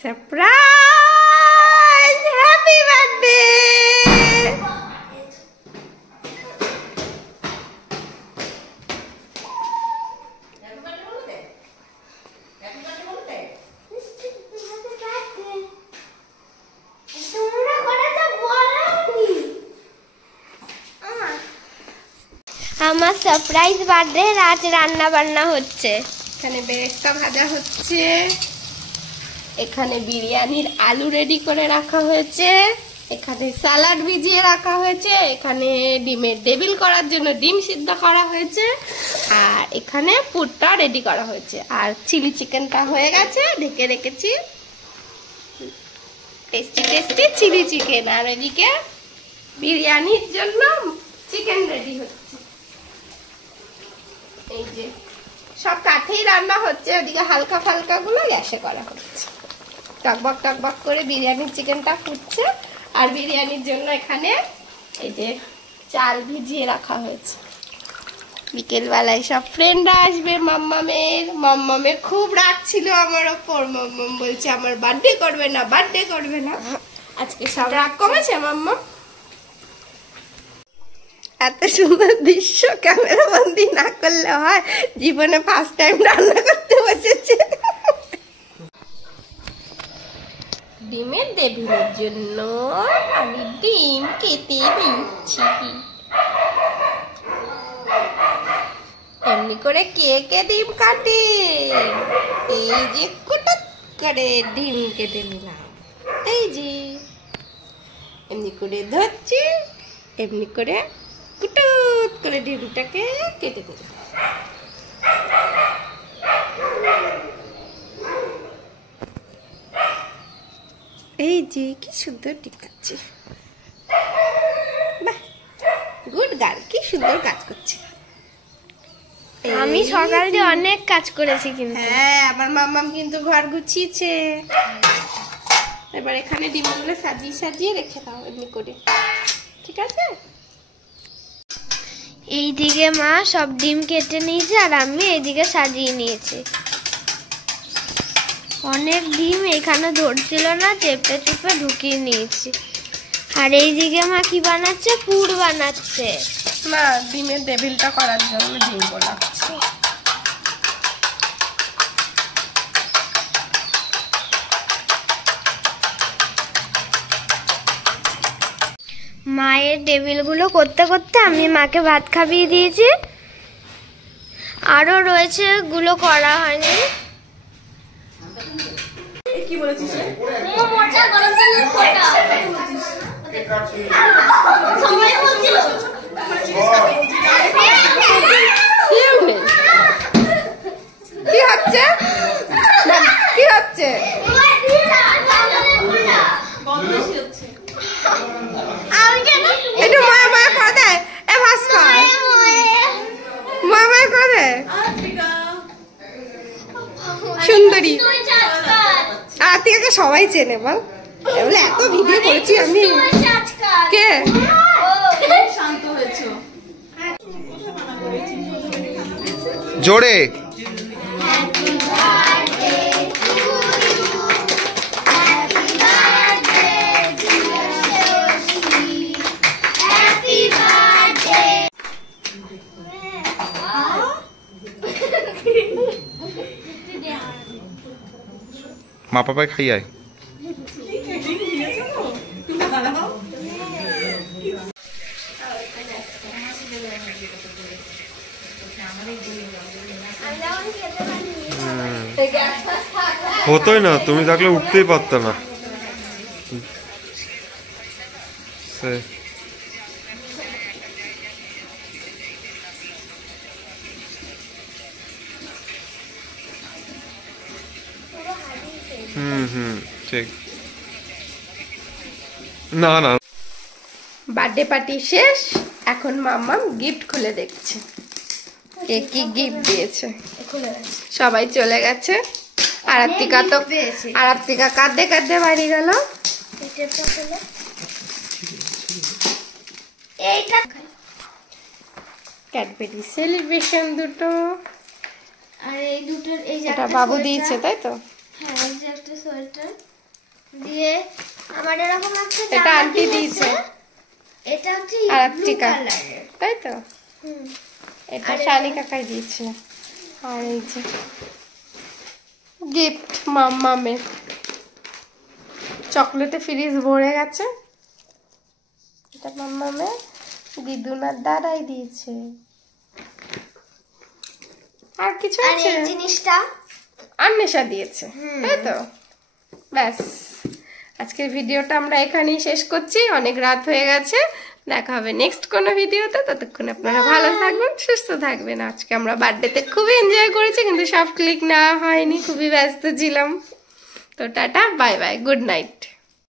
Surprise, happy birthday. আমার surprise birthday আজ রান্না বান্না হচ্ছে। এখানে বেরেস্তা ভাজা হচ্ছে, এখানে বিরিয়ানির আলু রেডি করে রাখা হয়েছে, এখানে সালাড ভিজিয়ে রাখা হয়েছে, এখানে ডিমের টেবিল করার জন্য ডিম সিদ্ধ করা হয়েছে, আর এখানে পুরটা রেডি করা হয়েছে, আর চিলি চিকেনটা হয়ে গেছে, ঢেকে রেখেছি। টেস্টি টেস্টি চিলি চিকেন, আর এদিকে বিরিয়ানির জন্য চিকেন রেডি হচ্ছে। এই যে সব কাঠেই রান্না হচ্ছে, ওদিকে হালকা ফালকা গুলো গ্যাসে করা হচ্ছে। টকবক টকবক করে বিরিয়ানির চিকেনটা ফুটছে, আর বিরিয়ানির জন্য এখানে এই যে চাল ভিজিয়ে রাখা হয়েছে। বিকেল বেলায় সব ফ্রেন্ডরা আসবে। মাম্মামের খুব রাগ ছিল আমার ওপর। মাম্মাম বলছে আমার বার্থডে করবে না, বার্থডে করবে না। আজকে সব রাগ কমেছে মাম্মা। এত সুন্দর দৃশ্য ক্যামেরা বন্দি না করলে হয়। জীবনে ফার্স্ট টাইম রান্না করতে বসেছে। ডিমের টেবিলের জন্য আমি ডিম কেটে দিচ্ছি। এমনি করে কে কে ডিম কাটে? এই যে কুটুক করে ডিম কেটে নিলাম। এই যে এমনি করে ধরছি, এমনি করে কুটুক করে ডিমটাকে কেটে দিলাম। এই যে কি সুন্দর টিকাচ্ছে। বাহ, গুড গার্ল, কি সুন্দর কাজ করছে। আমি সকাল দিয়ে অনেক কাজ করেছি কিন্তু। হ্যাঁ, আমার মাম্মাম কিন্তু ঘর গুছিয়েছে। এবার এখানে ডিমগুলো সাজিয়ে সাজিয়ে রেখে দাও এমনি করে, ঠিক আছে? এইদিকে মা সব ডিম কেটে নিয়েছে, আর আমি এইদিকে সাজিয়ে নিয়েছি। অনেক ডিম এখানে ধরছিল না, চেপে চেপে ঢুকিয়ে নিয়েছি। আর এইদিকে মা কি বানাচ্ছে? পুর বানাচ্ছে। না, ডিমের টেবিলটা করার জন্য ডিম বানাচ্ছে। মায়ের টেবিলগুলো করতে করতে আমি মাকে ভাত খাইয়ে দিয়েছি। আরো রয়েছে, গুলো করা হয়নি। কি বলেছিস? কি হচ্ছে? কি হচ্ছে? একটু মায়া মায়া করে দেয়। এ ভাস্কর, মায়া মায়া করে দেয়। সুন্দরী আরতিকাকে সবাই চেনে বল। বলে এত ভিডিও করেছি আমি। কে? জোরে মা পাপায় খাই আয়। হতোই না, তুমি থাকলে উঠতেই পারতো না। ঠিক না না। বার্থডে পার্টি শেষ, এখন মাম্মাম গিফট খুলে দেখছে কে কি গিফট দিয়েছে। সবাই চলে গেছে। আরতিকা তো আরতিকা কাঁদতে কাঁদতে বাড়ি গেল। ক্যাডবেরি সেলিব্রেশন দুটো, আর এই দুটোর এই এটা বাবু দিয়েছে তাই তো? হ্যাঁ, এই যে একটা সোয়েটার দিয়ে আমার এরকম একটা এটা জামা আন্টি দিয়েছে। দিয়েছে এটা হচ্ছে আর ব্লু টিকা কালারের। তাই তো হুম। এটা শানি কাকাই দিয়েছে আর এই যে গিফট মাম্মামের চকলেটে ফ্রিজ ভরে গেছে এটা মাম্মামে দিদুনার দাদাই দিয়েছে আর কিছু আর আছে এই জিনিসটা আন্বেষা দিয়েছে তাই তো ব্যাস আজকের ভিডিওটা আমরা এখানেই শেষ করছি অনেক রাত হয়ে গেছে দেখা হবে নেক্সট কোনো ভিডিওতে ততক্ষণ আপনারা ভালো থাকবেন সুস্থ থাকবেন আজকে আমরা বার্থডেতে খুবই এনজয় করেছি কিন্তু সব ক্লিক নেওয়া হয়নি খুবই ব্যস্ত ছিলাম তো tata bye bye good night